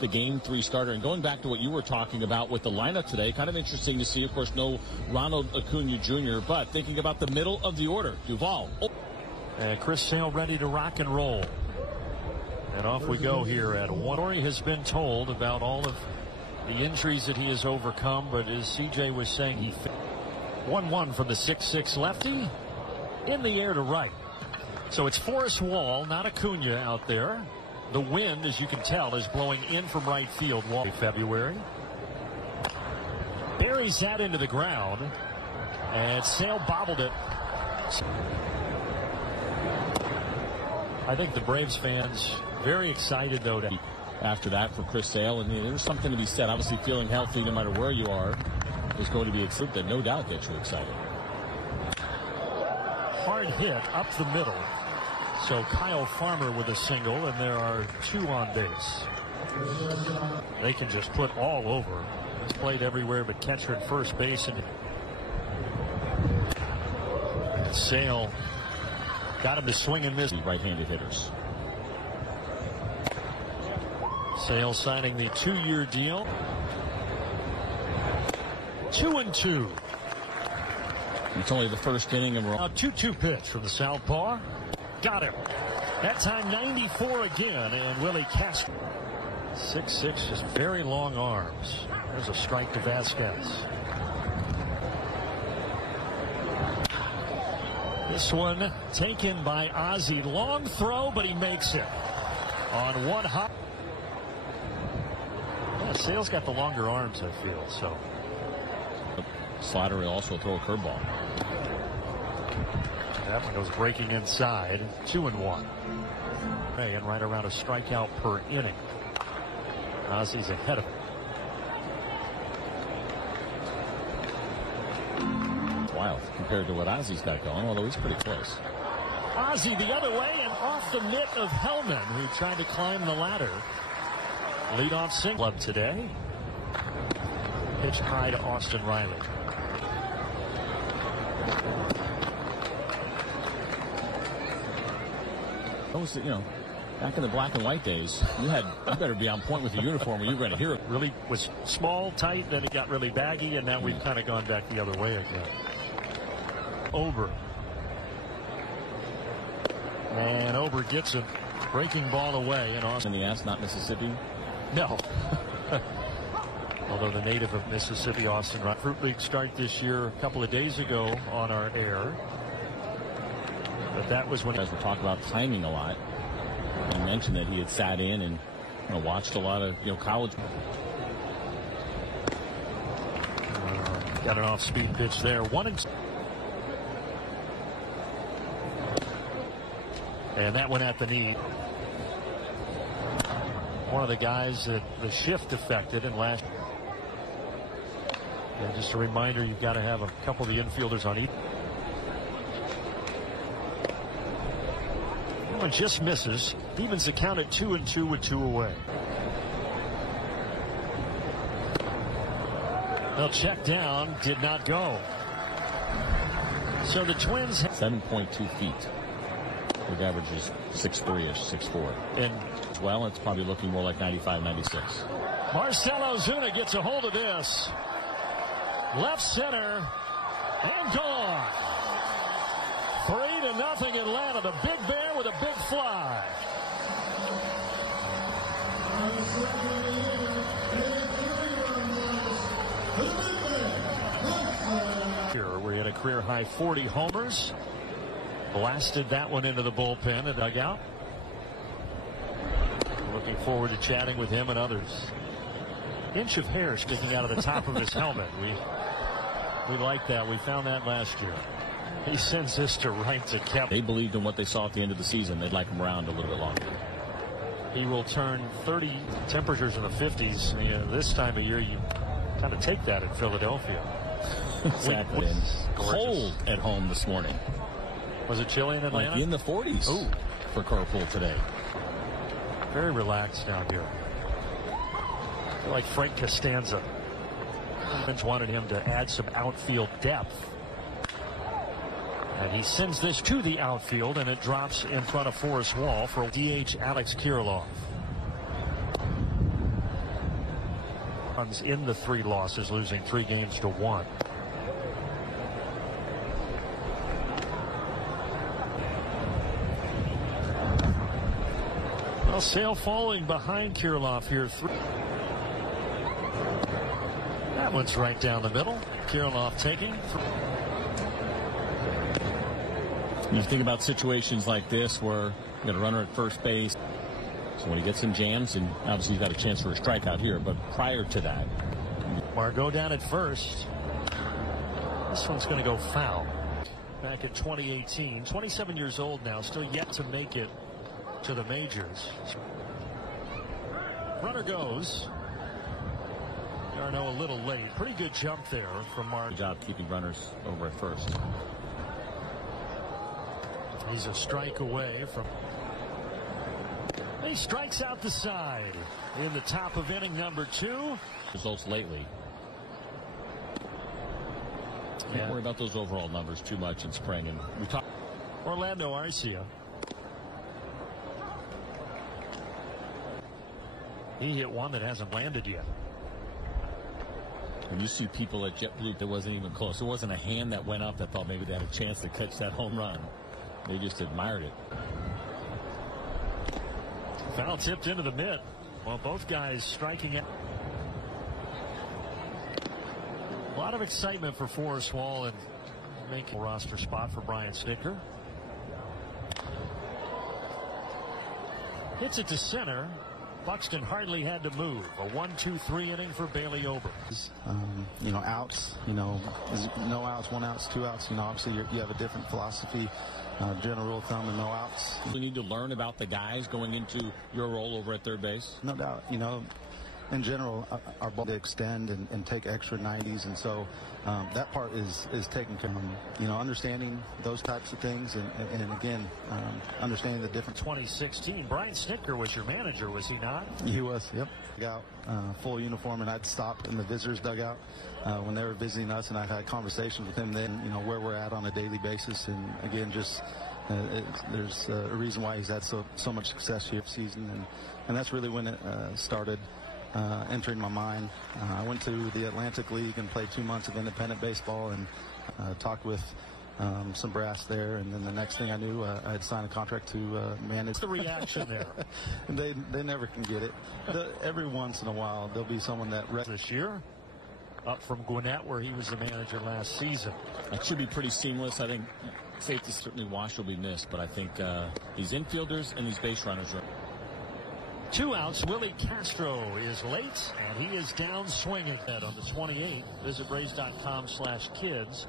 the Game 3 starter. And going back to what you were talking about with the lineup today, kind of interesting to see, of course, no Ronald Acuna Jr., but thinking about the middle of the order, Duvall. And Chris Sale ready to rock and roll. And off we go here at one. Story has been told about all of the injuries that he has overcome, but as CJ was saying, he 1-1 from the 6'6 lefty in the air to right. So it's Forrest Wall, not Acuna out there. The wind, as you can tell, is blowing in from right field. February. Buries that into the ground, and Sale bobbled it. I think the Braves fans very excited, though, to after that for Chris Sale, and there's something to be said. Obviously, feeling healthy no matter where you are is going to be a trip that no doubt gets you excited. Hard hit up the middle. So Kyle Farmer with a single, and there are 2 on base. They can just put all over. It's played everywhere but catcher at first base. And Sale got him to swing and miss. Right-handed hitters. Sale signing the 2-year deal. 2-2. It's only the first inning, and we're a 2-2 pitch from the southpaw. Got him. That time 94 again, and Willie Castro. 6'6", just very long arms. There's a strike to Vasquez. This one taken by Ozzie. Long throw, but he makes it on one hop. Yeah, Sale's got the longer arms, I feel. So Slider will also throw a curveball. That one goes breaking inside. 2-1. And right around a strikeout per inning. Ozzie's ahead of him. Wild compared to what Ozzie's got going, although he's pretty close. Ozzie the other way and off the mitt of Hellman, who tried to climb the ladder. Leadoff single club today. Pitch high to Austin Riley. Back in the black and white days, you better be on point with the uniform or you're going to hear it. Really was small, tight, then it got really baggy, and now we've kind of gone back the other way again. Ober. And Ober gets it. Breaking ball away. And Austin. In the ass, not Mississippi? No. Although the native of Mississippi, Austin Riley. Fruit League start this year a couple of days ago on our air. But that was when guys were talking about timing a lot. I mentioned that he had sat in and watched a lot of college. Got an off-speed pitch there. 1-2. And that went at the knee. One of the guys that the shift affected in last. And just a reminder, you've got to have a couple of the infielders on each. One just misses. Evens the count at 2-2 with 2 away. They'll check down. Did not go. So the Twins. 7.2 feet. The average is 6'3"-ish, 6'4". And well, it's probably looking more like 95, 96. Marcell Ozuna gets a hold of this. Left center and gone. 3-0 Atlanta. The Big Bear with a big fly. Here we had a career high 40 homers. Blasted that one into the bullpen and dugout. Looking forward to chatting with him and others. Inch of hair sticking out of the top of his helmet. We like that. We found that last year. He sends this to right to Kevin. They believed in what they saw at the end of the season. They'd like him around a little bit longer. He will turn 30. Temperatures in the 50s. This time of year, you kind of take that in Philadelphia. Exactly. Cold at home this morning. Was it chilly in Atlanta? Like in the 40s. Ooh. For Carpool today. Very relaxed down here. I feel like Frank Costanza. Evans wanted him to add some outfield depth. And he sends this to the outfield, and it drops in front of Forrest Wall for DH Alex Kirilloff. runs in the 3 losses, losing 3 games to 1. Well, Sale falling behind Kirilloff here. That one's right down the middle. Kirilloff taking. You think about situations like this where you got a runner at first base. So when he gets some jams, and obviously he's got a chance for a strikeout here, but prior to that. Margot down at first. This one's going to go foul. Back in 2018. 27 years old now, still yet to make it to the majors. Runner goes. Yarno a little late. Pretty good jump there from Mark. Good job keeping runners over at first. He's a strike away from. He strikes out the side in the top of inning number 2. Results lately. Can't worry about those overall numbers too much in spring. And we talk. Orlando Arcia. He hit one that hasn't landed yet. When you see people at JetBlue, it wasn't even close. It wasn't a hand that went up that thought maybe they had a chance to catch that home run. They just admired it. Foul tipped into the mitt. Well, both guys striking out. A lot of excitement for Forrest Wall and making a roster spot for Brian Snitker. Hits it to center. Buxton hardly had to move. A 1-2-3 inning for Bailey Ober. You know, outs, you know, no outs, 1 outs, 2 outs. You know, obviously you have a different philosophy. General rule of thumb and no outs. You need to learn about the guys going into your role over at third base. No doubt. You know, in general, our ball to extend and take extra 90s, and so that part is taken care of. You know, understanding those types of things, and again, understanding the difference. 2016, Brian Snitker was your manager, was he not? He was. Yep. Out full uniform, and I'd stop in the visitors dugout when they were visiting us, and I've had conversations with him then. You know, where we're at on a daily basis, and again, just there's a reason why he's had so much success here this season, and that's really when it started. Entering my mind. I went to the Atlantic League and played 2 months of independent baseball, and talked with some brass there, and then the next thing I knew, I had signed a contract to manage. What's the reaction there? And they never can get it. Every once in a while there'll be someone that this year up from Gwinnett, where he was the manager last season. It should be pretty seamless. I think safety certainly Wash will be missed, but I think these infielders and these base runners are. 2 outs. Willie Castro is late, and he is down swinging. On the 28th, visit Braves.com/kids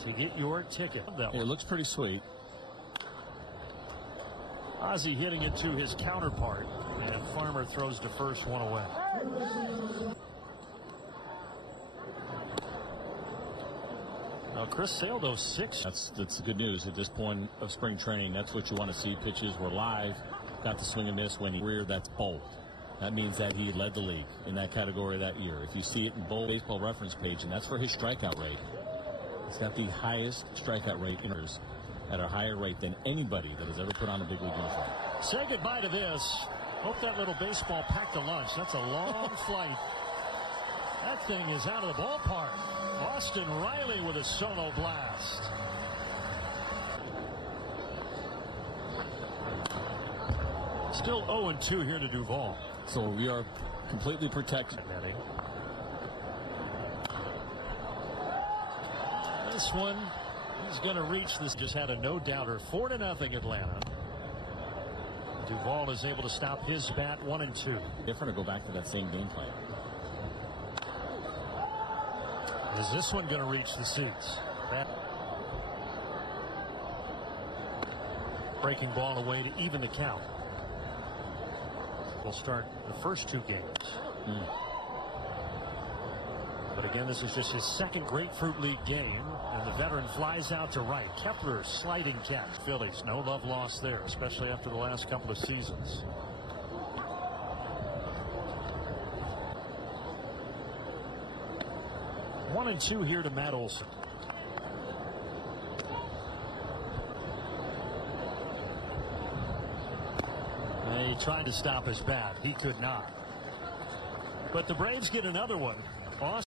to get your ticket. It looks pretty sweet. Ozzie hitting it to his counterpart, and Farmer throws to first, 1 away. Now Chris Sale, those 6. That's the good news at this point of spring training. That's what you want to see. Pitches were live. Got the swing and miss when he career. That's bold. That means that he led the league in that category that year. If you see it in bold baseball reference page, and that's for his strikeout rate. He's got the highest strikeout rate in years, at a higher rate than anybody that has ever put on a big league uniform. Say goodbye to this. Hope that little baseball packed a lunch. That's a long flight. That thing is out of the ballpark. Austin Riley with a solo blast. Still 0-2 here to Duvall. So we are completely protected. This one, he's going to reach this. Just had a no-doubter. 4-0 Atlanta. Duvall is able to stop his bat. 1-2. Different to go back to that same game plan. Is this one going to reach the seats? Breaking ball away to even the count. Will start the first 2 games. But again, this is just his second Grapefruit League game, and the veteran flies out to right. Kepler sliding catch. Phillies, no love lost there, especially after the last couple of seasons. One and two here to Matt Olson. He tried to stop his bat. He could not. But the Braves get another one. Austin